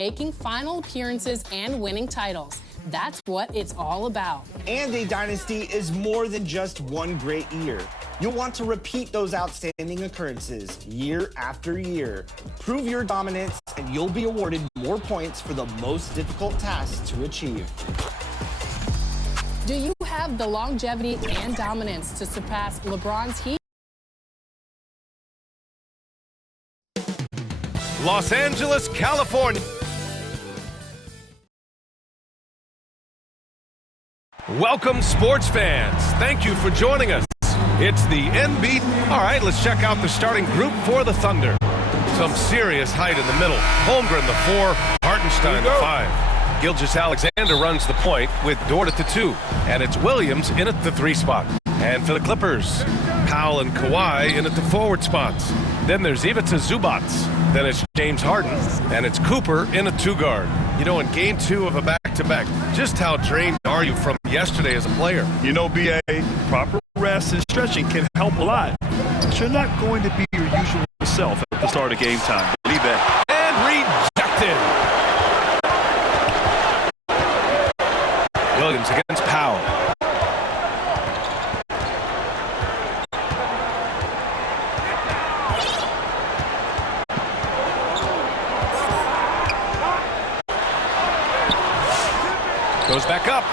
making final appearances and winning titles. That's what it's all about. And a dynasty is more than just one great year. You'll want to repeat those outstanding occurrences year after year. Prove your dominance, and you'll be awarded more points for the most difficult tasks to achieve. Do you have the longevity and dominance to surpass LeBron's Heat? Los Angeles, California. Welcome, sports fans. Thank you for joining us. It's the NBA. All right, let's check out the starting group for the Thunder. Some serious height in the middle. Holmgren, the 4. Hartenstein, the 5. Gilgeous-Alexander runs the point with Dort at the 2. And it's Williams in at the 3 spot. And for the Clippers, Powell and Kawhi in at the forward spots. Then there's Ivica Zubac. Then it's James Harden. And it's Cooper in a 2 guard. You know, in game 2 of a back-to-back, just how drained are you from yesterday as a player? You know, B.A., proper rest and stretching can help a lot. But you're not going to be your usual self at the start of game time. Believe that. And rejected. Williams against Powell. Goes back up.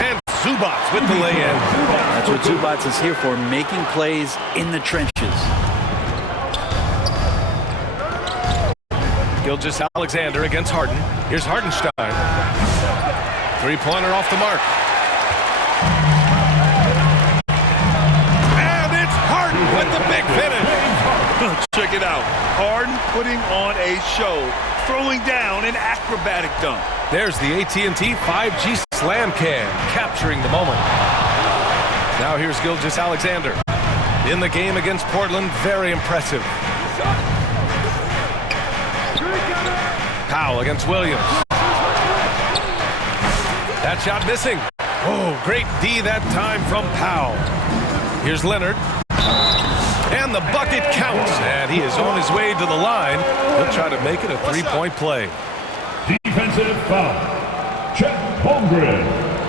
And Zubac with the lay-in. That's what Zubac is here for, making plays in the trenches. Gilgeous-Alexander against Harden. Here's Hartenstein. 3-pointer off the mark. And it's Harden with the big finish. Check it out. Harden putting on a show, throwing down an acrobatic dunk. There's the AT&T 5G Slam Cam, capturing the moment. Now here's Gilgeous-Alexander. In the game against Portland, very impressive. Powell against Williams. That shot missing. Oh, great D that time from Powell. Here's Leonard. And the bucket counts. And he is on his way to the line. He'll try to make it a 3-point play. Defensive foul. Chet Holmgren.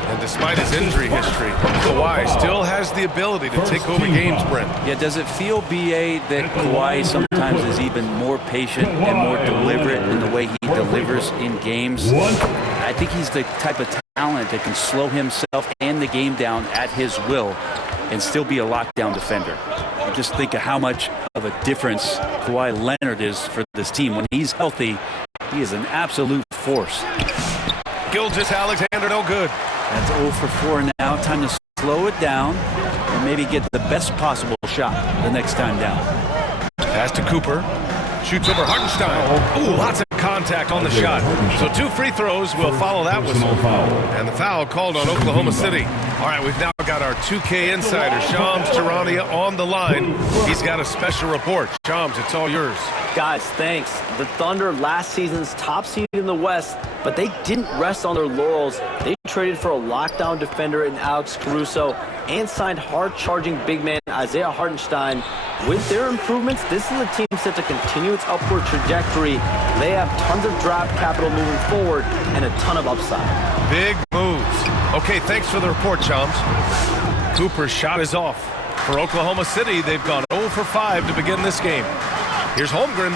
And despite his injury history, Kawhi still has the ability to take over games, Brent. Yeah, does it feel, B.A., that Kawhi sometimes is even more patient and more deliberate in the way he delivers in games? I think he's the type of talent that can slow himself and the game down at his will and still be a lockdown defender. Just think of how much of a difference Kawhi Leonard is for this team. When he's healthy, he is an absolute force. Gilgeous-Alexander, no good. That's 0 for 4 now. Time to slow it down and maybe get the best possible shot the next time down. Pass to Cooper. Shoots over Hartenstein. Ooh, lots of contact on the shot. So 2 free throws will follow that whistle. And the foul called on Oklahoma City. All right, we've now got our 2K insider, Shams Charania, on the line. He's got a special report. Shams, it's all yours. Guys, thanks. The Thunder, last season's top seed in the West, but they didn't rest on their laurels. They traded for a lockdown defender in Alex Caruso and signed hard-charging big man Isaiah Hartenstein. With their improvements, this is a team set to continue its upward trajectory. They have tons of draft capital moving forward and a ton of upside. Big moves. Okay, thanks for the report, Shams. Cooper's shot is off. For Oklahoma City, they've gone 0 for 5 to begin this game. Here's Holmgren.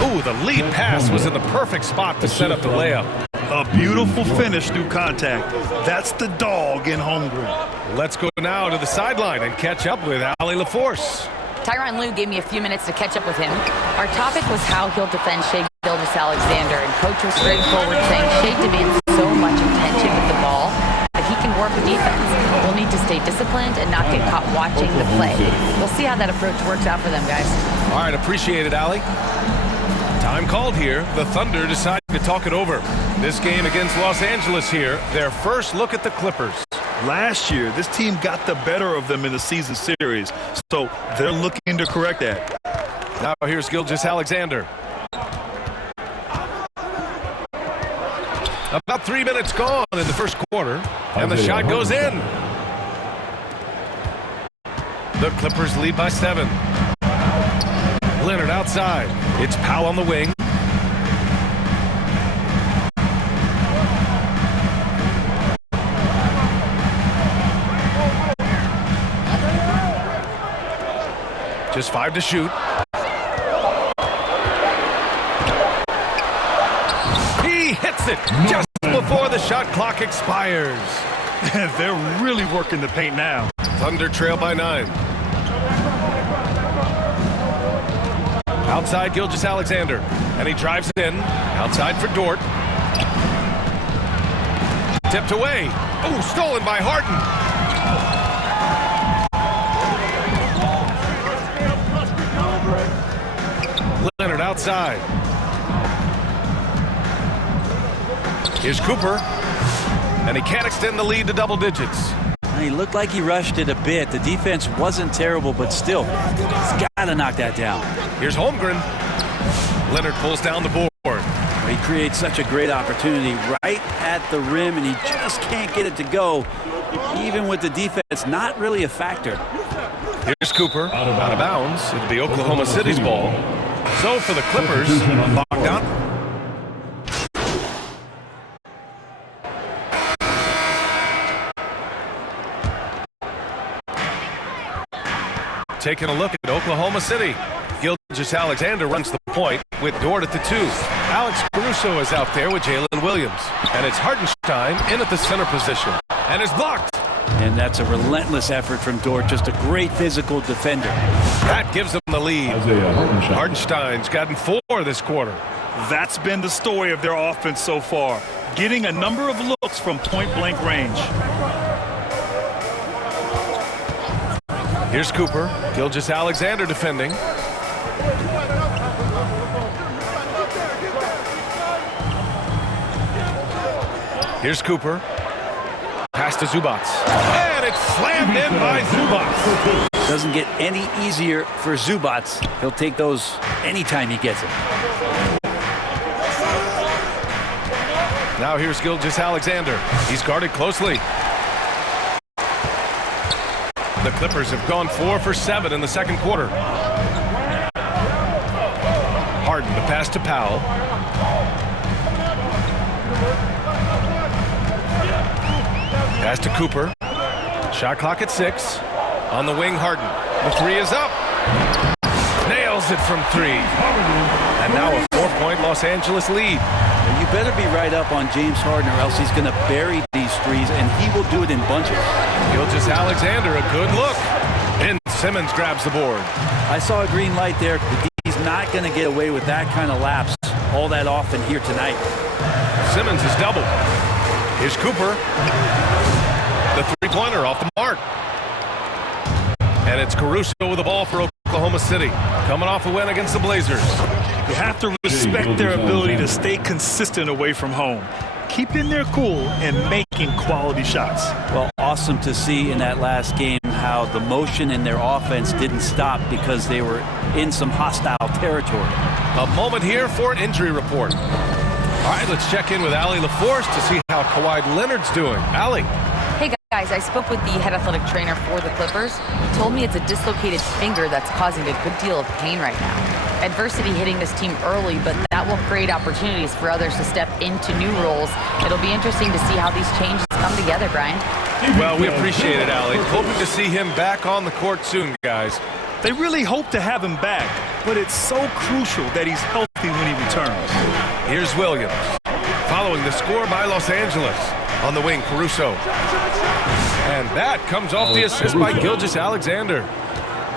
Ooh, the lead pass was in the perfect spot to set up the layup. A beautiful finish through contact. That's the dog in Holmgren. Let's go now to the sideline and catch up with Allie LaForce. Tyronn Lue gave me a few minutes to catch up with him. Our topic was how he'll defend Shai Gilgeous-Alexander, and Coach was straightforward, saying Shai demands so much intention with the ball that he can work with defense. We'll need to stay disciplined and not get caught watching the play. We'll see how that approach works out for them, guys. All right, appreciate it, Allie. Time called here. The Thunder decide to talk it over. This game against Los Angeles here, their first look at the Clippers. Last year, this team got the better of them in the season series, so they're looking to correct that. Now here's Gilgeous-Alexander. About 3 minutes gone in the first quarter, and the shot goes in. The Clippers lead by 7. Leonard outside. It's Powell on the wing. Just 5 to shoot. He hits it just before the shot clock expires. They're really working the paint now. Thunder trail by 9. Outside Gilgeous-Alexander, and he drives in. Outside for Dort. Tipped away. Oh, stolen by Harden. Leonard outside. Here's Cooper, and he can't extend the lead to double digits. He looked like he rushed it a bit. The defense wasn't terrible, but still, he's got to knock that down. Here's Holmgren. Leonard pulls down the board. He creates such a great opportunity right at the rim, and he just can't get it to go. Even with the defense, not really a factor. Here's Cooper, out of bounds. It'll be Oklahoma City's ball. So for the Clippers, Bogdan. Taking a look at Oklahoma City. Gilgeous-Alexander runs the point with Dort at the 2. Alex Caruso is out there with Jalen Williams. And it's Hartenstein in at the center position. And is blocked. And that's a relentless effort from Dort. Just a great physical defender. That gives them the lead. Hartenstein's gotten 4 this quarter. That's been the story of their offense so far. Getting a number of looks from point-blank range. Here's Cooper. Gilgeous-Alexander defending. Here's Cooper. Pass to Zubac. And it's slammed in by Zubac. Doesn't get any easier for Zubac. He'll take those anytime he gets it. Now here's Gilgeous-Alexander. He's guarded closely. The Clippers have gone 4 for 7 in the second quarter. Harden to pass to Powell. Pass to Cooper. Shot clock at 6. On the wing, Harden. The 3 is up. Nails it from 3. And now a 4-point Los Angeles lead. You better be right up on James Harden or else he's going to bury these threes, and he will do it in bunches. Gilgeous-Alexander, a good look. And Simmons grabs the board. I saw a green light there. He's not going to get away with that kind of lapse all that often here tonight. Simmons is doubled. Here's Cooper. The three-pointer off the mark. And it's Caruso with the ball for Oklahoma City. Coming off a win against the Blazers. You have to respect their ability to stay consistent away from home. Keeping their cool and making quality shots. Well, awesome to see in that last game how the motion in their offense didn't stop because they were in some hostile territory. A moment here for an injury report. All right, let's check in with Allie LaForce to see how Kawhi Leonard's doing. Allie. Hey guys, I spoke with the head athletic trainer for the Clippers. He told me it's a dislocated finger that's causing a good deal of pain right now. Adversity hitting this team early, but that will create opportunities for others to step into new roles. It'll be interesting to see how these changes come together, Brian. Well, we appreciate it, Allie. Hoping to see him back on the court soon, guys. They really hope to have him back, but it's so crucial that he's healthy when he returns. Here's Williams. Following the score by Los Angeles. On the wing, Caruso. And that comes off the assist by Gilgeous-Alexander.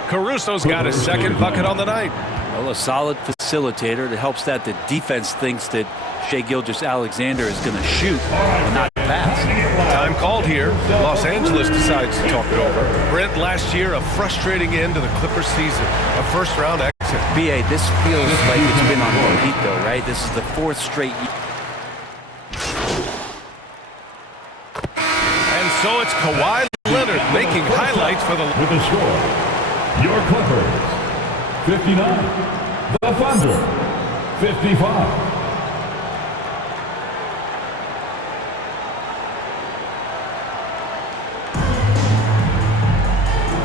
Caruso's got his second bucket on the night. Well, a solid facilitator that helps that the defense thinks that Shai Gilgeous-Alexander is going to shoot and not pass. Time called here. Los Angeles decides to talk it over. Brent, last year, a frustrating end to the Clippers season. A first-round exit. B.A., this feels like it's been on repeat, though, right? This is the 4th straight year. And so it's Kawhi Leonard making highlights for the... With the score, your Clippers, 59. The Thunder, 55.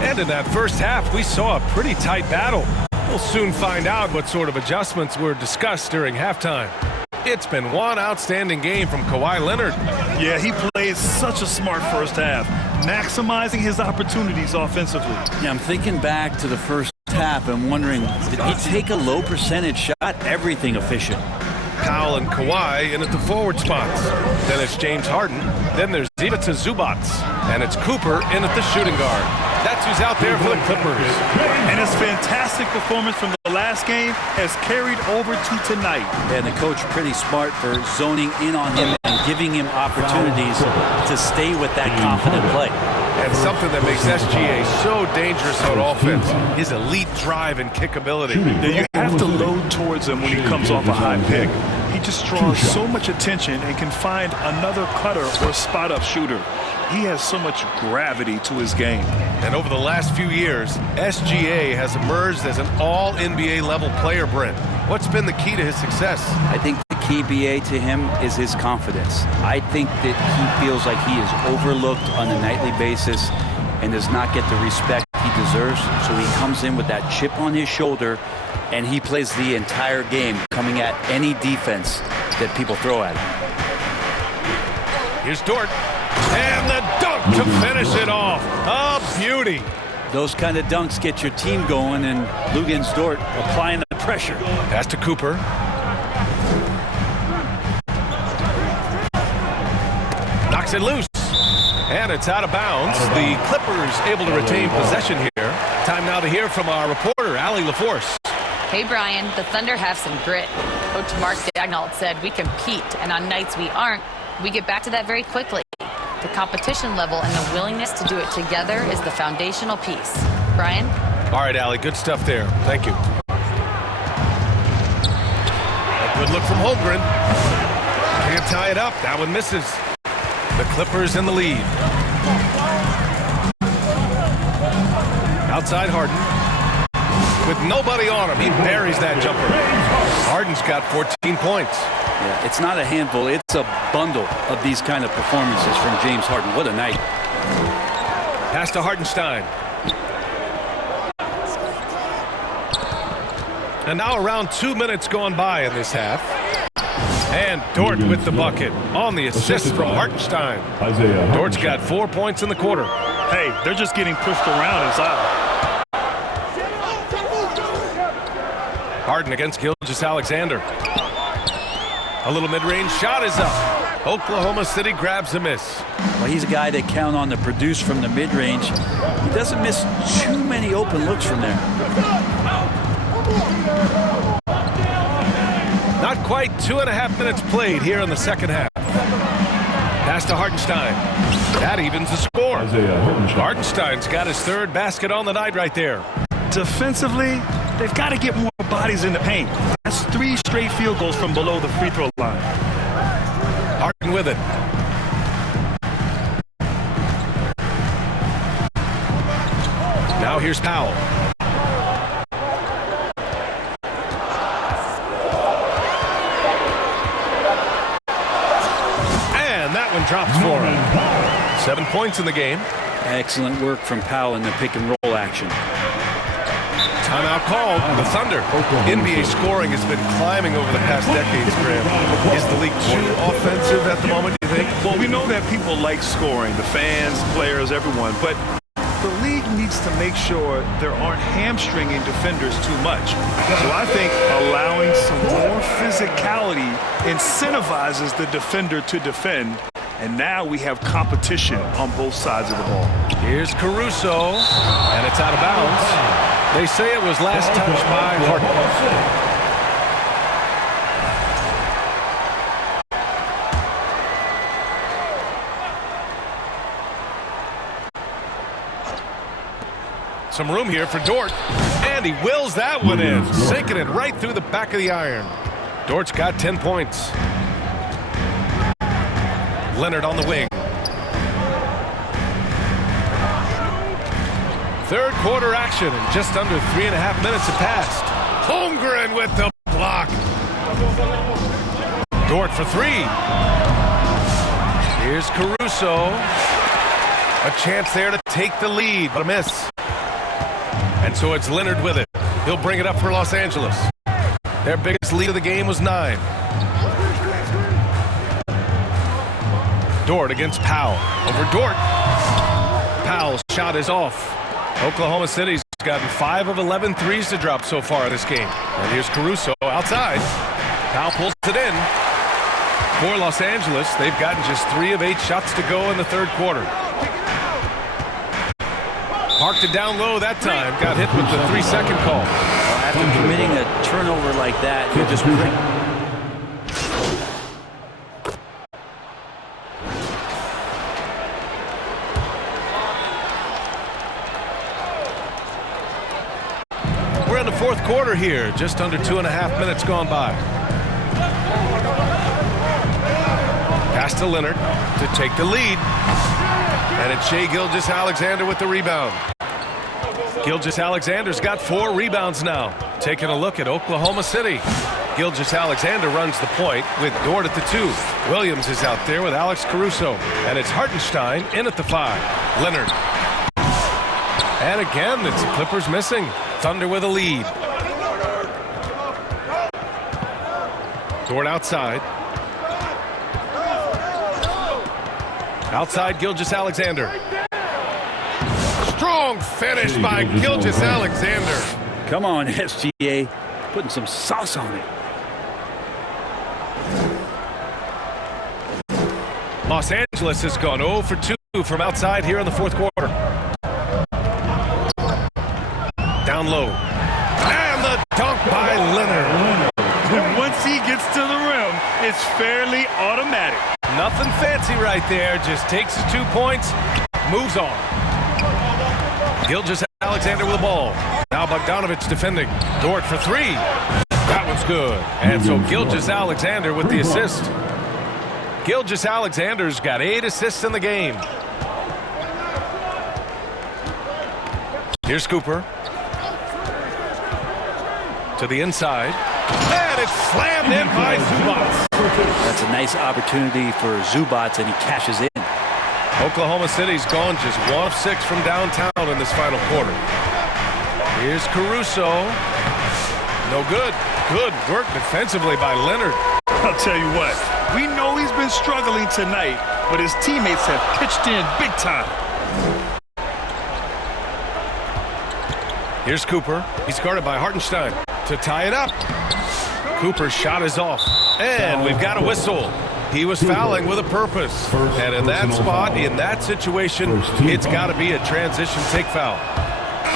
And in that first half, we saw a pretty tight battle. We'll soon find out what sort of adjustments were discussed during halftime. It's been one outstanding game from Kawhi Leonard. Yeah, he plays such a smart first half, maximizing his opportunities offensively. Yeah, I'm thinking back to the first half, I'm wondering, did he take a low percentage shot? Everything efficient. Powell and Kawhi in at the forward spots. Then it's James Harden. Then there's Ivica Zubac. And it's Cooper in at the shooting guard. That's who's out there for the Clippers. And his fantastic performance from the last game has carried over to tonight. And the coach pretty smart for zoning in on him and giving him opportunities to stay with that confident play. And something that makes SGA so dangerous on offense, his elite drive and kickability. Now you have to load towards him when he comes off a high pick. He just draws so much attention and can find another cutter or spot-up shooter. He has so much gravity to his game. And over the last few years, SGA has emerged as an all-NBA level player, Brent. What's been the key to his success? I think the key, BA, to him is his confidence. I think that he feels like he is overlooked on a nightly basis and does not get the respect he deserves. So he comes in with that chip on his shoulder and he plays the entire game, coming at any defense that people throw at him. Here's Dort. And the dunk to finish it off. A beauty. Those kind of dunks get your team going, and Luguentz Dort applying the pressure. Pass to Cooper. Knocks it loose. And it's out of bounds. The Clippers able to retain possession here. Time now to hear from our reporter, Allie LaForce. Hey, Brian, the Thunder have some grit. Coach Mark Daigneault said we compete, and on nights we aren't, we get back to that very quickly. The competition level and the willingness to do it together is the foundational piece. Brian? All right, Allie, good stuff there. Thank you. A good look from Holmgren. Can't tie it up. That one misses. The Clippers in the lead. Outside Harden. With nobody on him, he buries that jumper. Harden's got 14 points. Yeah, it's not a handful, it's a bundle of these kind of performances from James Harden. What a night. Pass to Hartenstein. And now around 2 minutes gone by in this half. And Dort with the bucket on the assist from Hartenstein. Dort's got 4 points in the quarter. Hey, they're just getting pushed around inside. Harden against Gilgeous-Alexander. A little mid-range shot is up. Oklahoma City grabs a miss. Well, he's a guy they count on to produce from the mid-range. He doesn't miss too many open looks from there. Not quite 2.5 minutes played here in the second half. Pass to Hartenstein. That evens the score. Hartenstein's got his third basket on the night right there. Defensively, they've got to get more bodies in the paint. That's 3 straight field goals from below the free throw line. Harden with it. Now here's Powell. And that one drops for him. 7 points in the game. Excellent work from Powell in the pick and roll action. Timeout called. The Thunder. NBA scoring has been climbing over the past decades, Graham. Is the league too offensive at the moment, do you think? Well, we know that people like scoring, the fans, players, everyone, but the league needs to make sure there aren't hamstringing defenders too much. So I think allowing some more physicality incentivizes the defender to defend, and now we have competition on both sides of the ball. Here's Caruso, and it's out of bounds. They say it was last touched by Harden. Some room here for Dort, and he wills that one in, sinking it right through the back of the iron. Dort's got 10 points. Leonard on the wing. Third quarter action, and just under 3.5 minutes have passed. Holmgren with the block. Dort for 3. Here's Caruso. A chance there to take the lead, but a miss. And so it's Leonard with it. He'll bring it up for Los Angeles. Their biggest lead of the game was 9. Dort against Powell. Over Dort. Powell's shot is off. Oklahoma City's got gotten 5 of 11 threes to drop so far in this game. And here's Caruso outside. Powell pulls it in. For Los Angeles, they've gotten just 3 of 8 shots to go in the third quarter. Parked it down low that time. Got hit with the 3-second call. After committing a turnover like that, you're just We're in the fourth quarter here. Just under 2.5 minutes gone by. Pass to Leonard to take the lead. And it's Shai Gilgeous-Alexander with the rebound. Gilgeous-Alexander's got 4 rebounds now. Taking a look at Oklahoma City. Gilgeous-Alexander runs the point with Dort at the 2. Williams is out there with Alex Caruso. And it's Hartenstein in at the 5. Leonard. And again, it's the Clippers missing. Thunder with a lead. Dort outside. Outside Gilgeous-Alexander. Strong finish by Gilgeous-Alexander. Come on, SGA. Putting some sauce on it. Los Angeles has gone 0 for 2 from outside here in the fourth quarter. Down low. And the dunk by Leonard. And once he gets to the rim, it's fairly automatic. Nothing fancy right there. Just takes his 2 points, moves on. Gilgeous-Alexander with the ball. Now Bogdanovic defending. Dort for 3. That one's good. And so Gilgeous-Alexander with the assist. Gilgeous-Alexander's got 8 assists in the game. Here's Cooper. To the inside. And it's slammed in by Zubac. That's a nice opportunity for Zubac, and he cashes in. Oklahoma City's gone just 1 of 6 from downtown in this final quarter. Here's Caruso. No good. Good work defensively by Leonard. I'll tell you what, we know he's been struggling tonight, but his teammates have pitched in big time. Here's Cooper. He's guarded by Hartenstein to tie it up. Cooper's shot is off. And we've got a whistle. He was fouling with a purpose. And in that spot, in that situation, it's got to be a transition take foul.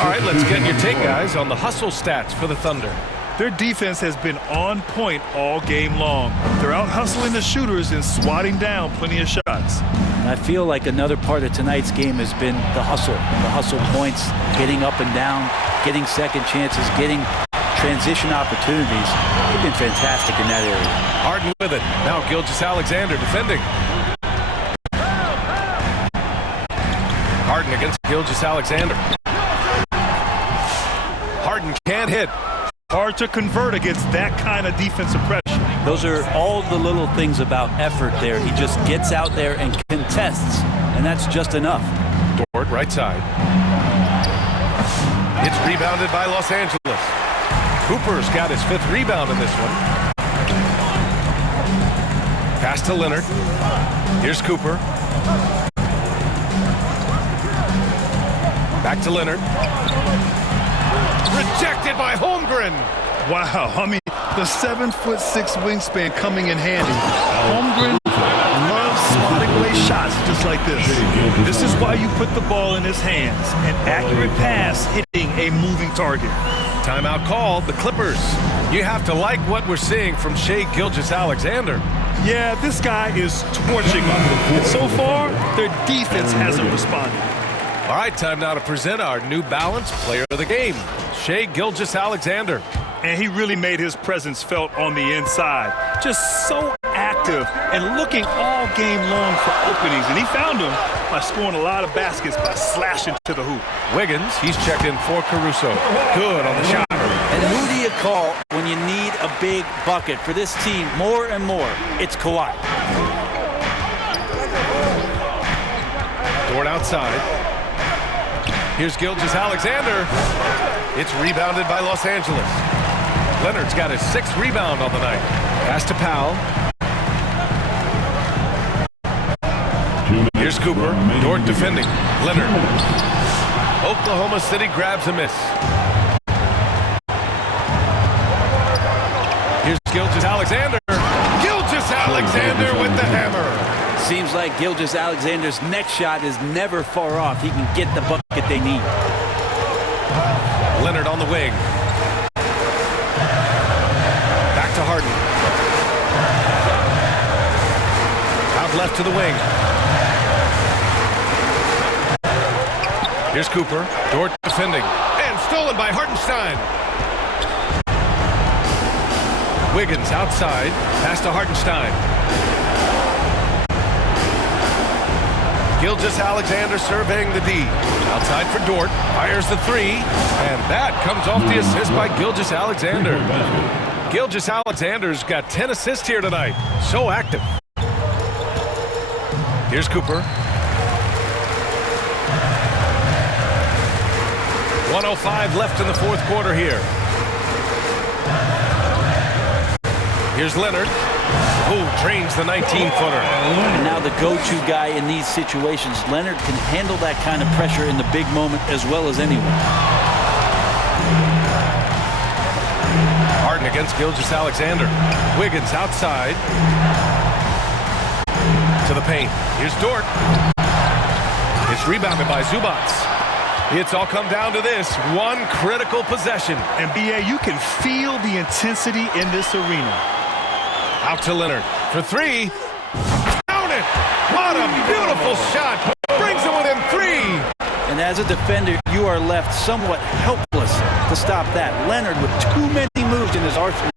All right, let's get your take, guys, on the hustle stats for the Thunder. Their defense has been on point all game long. They're out hustling the shooters and swatting down plenty of shots. I feel like another part of tonight's game has been the hustle points, getting up and down, getting second chances, getting transition opportunities. They've been fantastic in that area. Harden with it. Now Gilgeous-Alexander defending. Harden against Gilgeous-Alexander. Harden can't hit. Hard to convert against that kind of defensive pressure. Those are all the little things about effort there. He just gets out there and contests, and that's just enough. Dort, right side. It's rebounded by Los Angeles. Cooper's got his 5th rebound in this one. Pass to Leonard. Here's Cooper. Back to Leonard. Rejected by Holmgren. Wow, I mean, the 7'6" wingspan coming in handy. Holmgren loves swatting away shots just like this. This is why you put the ball in his hands. An accurate pass hitting a moving target. Timeout called. The Clippers. You have to like what we're seeing from Shai Gilgeous-Alexander. Yeah, this guy is torching them. And so far, their defense hasn't responded. All right, time now to present our New Balance Player of the Game, Shai Gilgeous-Alexander. And he really made his presence felt on the inside. Just so active and looking all game long for openings. And he found them by scoring a lot of baskets by slashing to the hoop. Wiggins, he's checked in for Caruso. Good on the shot. And who do you call when you need a big bucket for this team more and more? It's Kawhi. Dort outside. Here's Gilgeous-Alexander. It's rebounded by Los Angeles. Leonard's got his 6th rebound on the night. Pass to Powell. Here's Cooper. Dort defending. Leonard. Oklahoma City grabs a miss. Here's Gilgeous-Alexander. Gilgeous-Alexander with the hammer. Seems like Gilgeous-Alexander's next shot is never far off. He can get the bucket they need. Leonard on the wing. Back to Harden. Out left to the wing. Here's Cooper. Dort defending. And stolen by Hartenstein. Wiggins outside. Pass to Hartenstein. Gilgeous-Alexander surveying the D. Outside for Dort. Fires the three. And that comes off the assist by Gilgeous-Alexander. Gilgeous-Alexander's got 10 assists here tonight. So active. Here's Cooper. 1:05 left in the fourth quarter here. Here's Leonard, who drains the 19-footer. And now the go-to guy in these situations. Leonard can handle that kind of pressure in the big moment as well as anyone. Harden against Gilgeous-Alexander. Wiggins outside. To the paint. Here's Dort. It's rebounded by Zubac. It's all come down to this one critical possession. And BA, you can feel the intensity in this arena. Out to Leonard for three. Count it! What a beautiful shot! Brings it within three. And as a defender, you are left somewhat helpless to stop that. Leonard with too many moves in his arsenal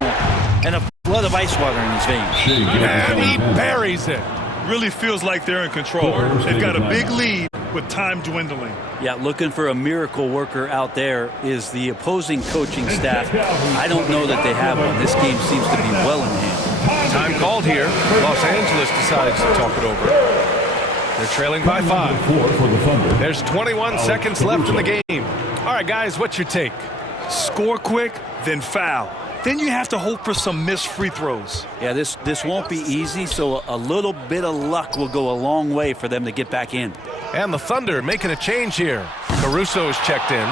and a flood of ice water in his veins. And he buries it. Really feels like they're in control. They've got a big lead with time dwindling. Yeah, looking for a miracle worker out there is the opposing coaching staff. I don't know that they have one. This game seems to be well in hand. Time called here. Los Angeles decides to talk it over. They're trailing by 5. There's 21 seconds left in the game. All right, guys, what's your take? Score quick, then foul. Then you have to hope for some missed free throws. Yeah, this won't be easy, so a little bit of luck will go a long way for them to get back in. And the Thunder making a change here. Caruso's checked in.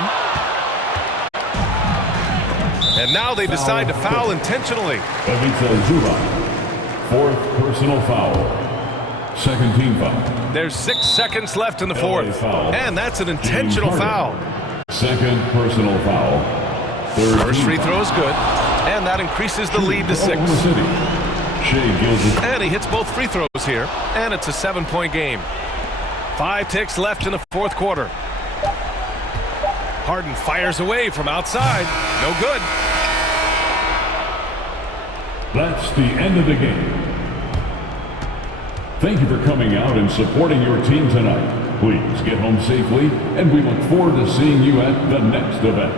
And now they decide to foul intentionally. Ivica Zubac, 4th personal foul. 2nd team foul. There's 6 seconds left in the fourth. And that's an intentional foul. 2nd personal foul. 3rd First free throw is good. And that increases the lead to 6. And he hits both free throws here. And it's a 7-point game. 5 ticks left in the fourth quarter. Harden fires away from outside. No good. That's the end of the game. Thank you for coming out and supporting your team tonight. Please get home safely, and we look forward to seeing you at the next event.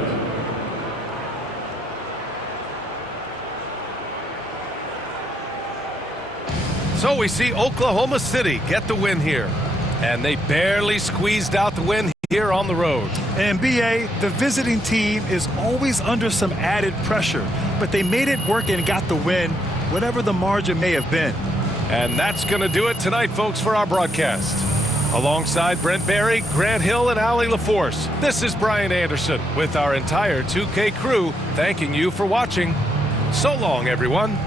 So we see Oklahoma City get the win here. And they barely squeezed out the win here on the road. And BA, the visiting team is always under some added pressure, but they made it work and got the win, whatever the margin may have been. And that's going to do it tonight, folks, for our broadcast. Alongside Brent Barry, Grant Hill, and Allie LaForce, this is Brian Anderson with our entire 2K crew thanking you for watching. So long, everyone.